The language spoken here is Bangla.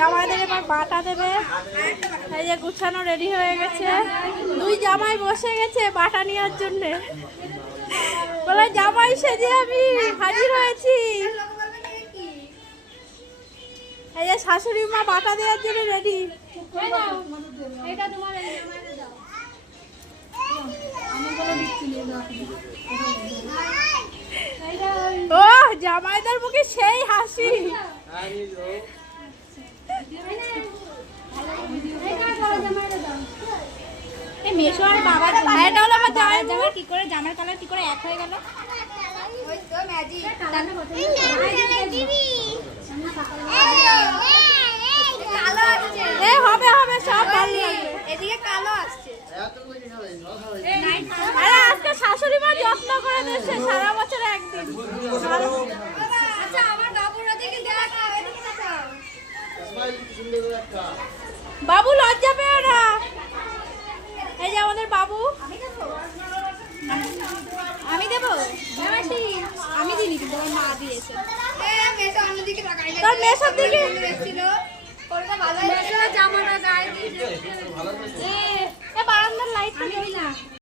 জামাইদের এবার বাটা দেবে। এই যে গুছানো রেডি হয়ে গেছে, দুই জামাই বসে গেছে বাটা নেওয়ার জন্যে। বলে জামাই সেজে আমি হাজির হয়েছি। এই যে শাশুড়ি মা বাটা দেওয়ার জন্য রেডি। ও জামাইদার মুখে সেই হাসি। মেশো আর বাবা এটা হলো আমার জামাই জামাই কি করে জামার কালার কি করে এক হয়ে গেল? ওই তো ম্যাজিক। কালো আসছে। এ হবে হবে সব ভালো লাগবে। এদিকে কালো আসছে। আরে আজকে শাশুড়ি মা যত্ন করে দিয়েছে সারা বছর একদিন। আচ্ছা আমার বাবুরা দিকে দেখা এদিকে তাকাও। বাবু লজ্জা পেও না। এই যে আমাদের বাবু। আমি দেবো আমি দিইনি কিন্তু আমার মা দিয়েছে। তোর মেয়ের দিকে জামাটা গায়ে দিয়ে বারান্দার লাইট না